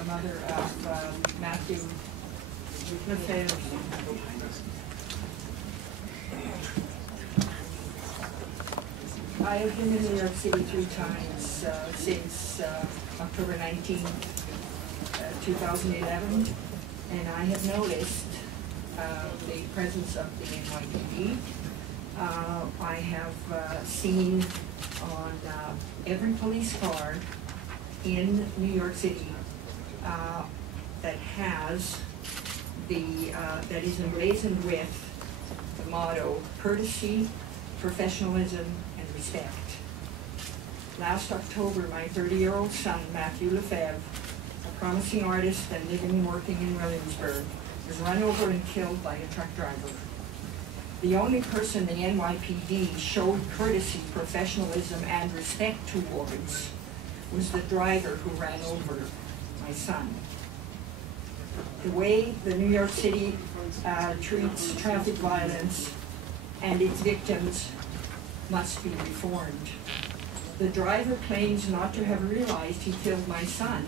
the mother of Mathieu Lefevre. I have been in New York City 3 times since October 19, 2011, and I have noticed the presence of the NYPD. I have seen on every police car in New York City that has that is emblazoned with the motto courtesy, professionalism, and respect. Last October, my 30-year-old son, Mathieu Lefevre, a promising artist and living and working in Williamsburg, was run over and killed by a truck driver. The only person the NYPD showed courtesy, professionalism, and respect towards was the driver who ran over my son. The way the New York City treats traffic violence and its victims must be reformed. The driver claims not to have realized he killed my son,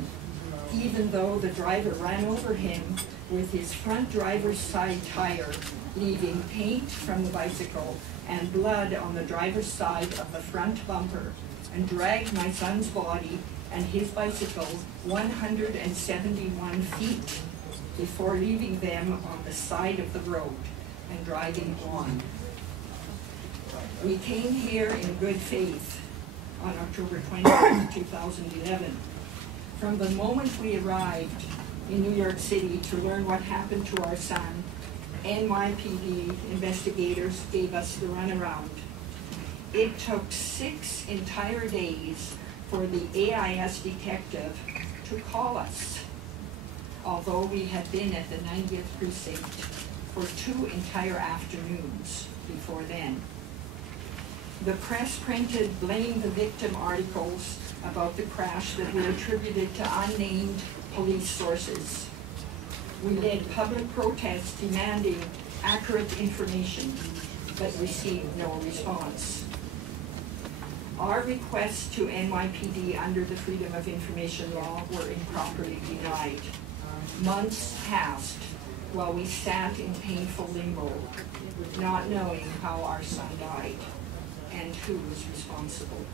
even though the driver ran over him with his front driver's side tire, leaving paint from the bicycle and blood on the driver's side of the front bumper, and dragged my son's body and his bicycle 171 feet before leaving them on the side of the road and driving on. We came here in good faith on October 20th, 2011. From the moment we arrived in New York City to learn what happened to our son, NYPD investigators gave us the runaround. It took 6 entire days for the AIS detective to call us, although we had been at the 90th precinct for 2 entire afternoons before then. The press printed blame the victim articles about the crash that were attributed to unnamed police sources. We led public protests demanding accurate information, but received no response. Our requests to NYPD under the Freedom of Information law were improperly denied. Months passed while we sat in painful limbo, not knowing how our son died and who was responsible.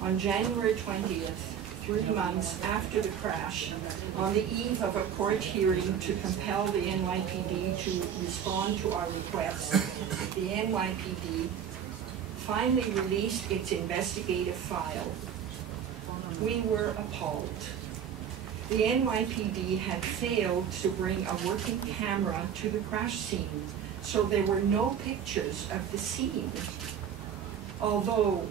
On January 20th, 3 months after the crash, on the eve of a court hearing to compel the NYPD to respond to our requests, the NYPD finally released its investigative file. We were appalled. The NYPD had failed to bring a working camera to the crash scene, so there were no pictures of the scene. Although,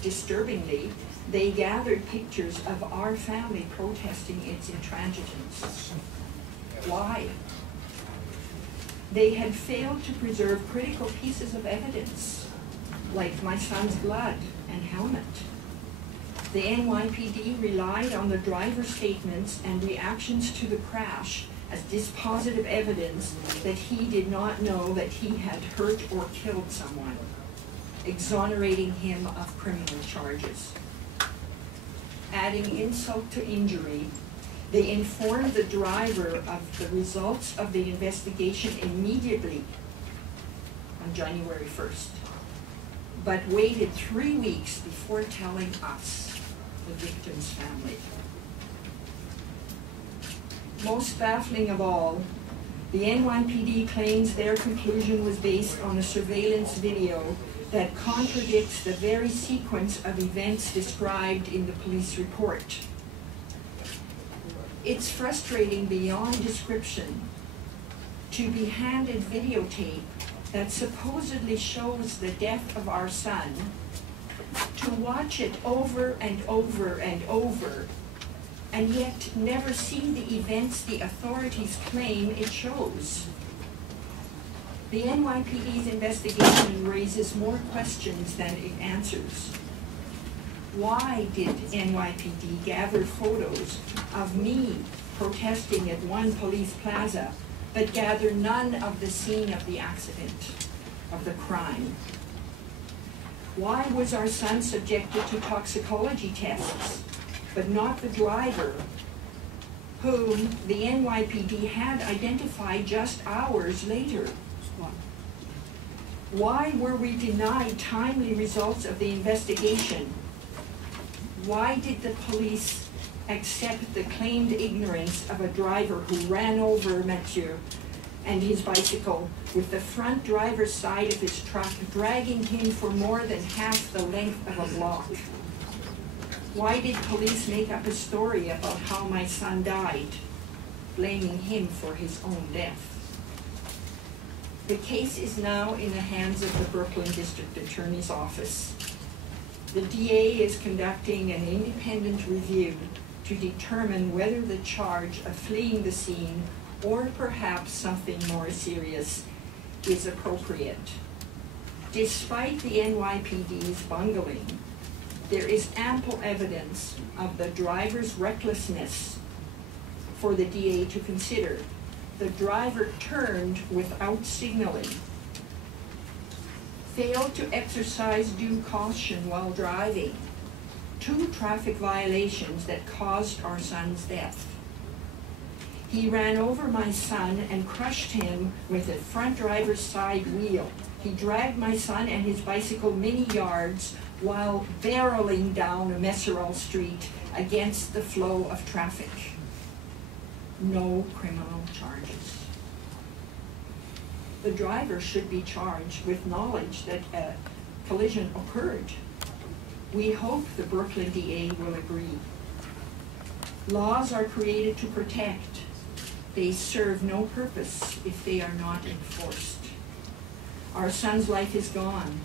disturbingly, they gathered pictures of our family protesting its intransigence. Why? They had failed to preserve critical pieces of evidence, like my son's blood and helmet. The NYPD relied on the driver's statements and reactions to the crash as dispositive evidence that he did not know that he had hurt or killed someone, exonerating him of criminal charges. Adding insult to injury, they informed the driver of the results of the investigation immediately on January 1st, but waited 3 weeks before telling us, the victim's family. Most baffling of all, the NYPD claims their conclusion was based on a surveillance video that contradicts the very sequence of events described in the police report. It's frustrating beyond description to be handed videotape that supposedly shows the death of our son, to watch it over and over and over, and yet never see the events the authorities claim it shows. The NYPD's investigation raises more questions than it answers. Why did NYPD gather photos of me protesting at one police plaza, but gather none of the scene of the accident, of the crime? Why was our son subjected to toxicology tests, but not the driver, whom the NYPD had identified just hours later. Why were we denied timely results of the investigation? Why did the police accept the claimed ignorance of a driver who ran over Mathieu and his bicycle with the front driver's side of his truck dragging him for more than half the length of a block? Why did police make up a story about how my son died, blaming him for his own death? The case is now in the hands of the Brooklyn District Attorney's Office. The DA is conducting an independent review to determine whether the charge of fleeing the scene, or perhaps something more serious, is appropriate. Despite the NYPD's bungling, there is ample evidence of the driver's recklessness for the DA to consider. The driver turned without signaling, failed to exercise due caution while driving, 2 traffic violations that caused our son's death. He ran over my son and crushed him with the front driver's side wheel. He dragged my son and his bicycle many yards while barreling down a Messerol street against the flow of traffic. No criminal charges. The driver should be charged with knowledge that a collision occurred. We hope the Brooklyn DA will agree. Laws are created to protect. They serve no purpose if they are not enforced. Our son's life is gone,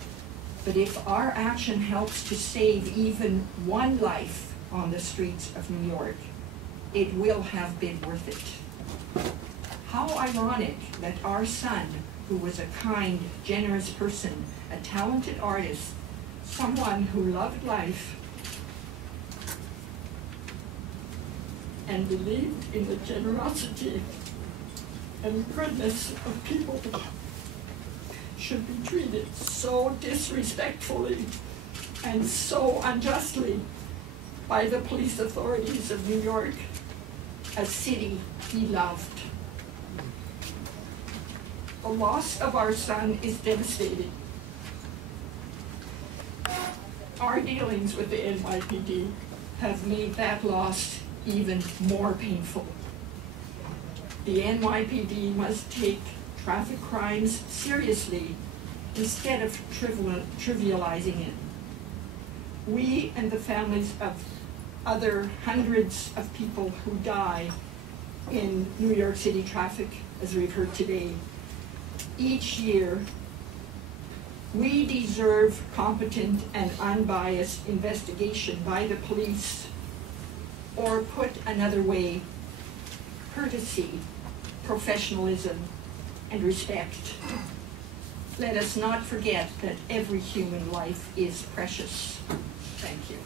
but if our action helps to save even one life on the streets of New York, it will have been worth it. How ironic that our son, who was a kind, generous person, a talented artist, someone who loved life and believed in the generosity and goodness of people, should be treated so disrespectfully and so unjustly by the police authorities of New York, a city he loved. The loss of our son is devastating. Our dealings with the NYPD have made that loss even more painful. The NYPD must take traffic crimes seriously instead of trivializing it. We and the families of other hundreds of people who die in New York City traffic, as we've heard today, each year, we deserve competent and unbiased investigation by the police, or put another way, courtesy, professionalism, and respect. Let us not forget that every human life is precious. Thank you.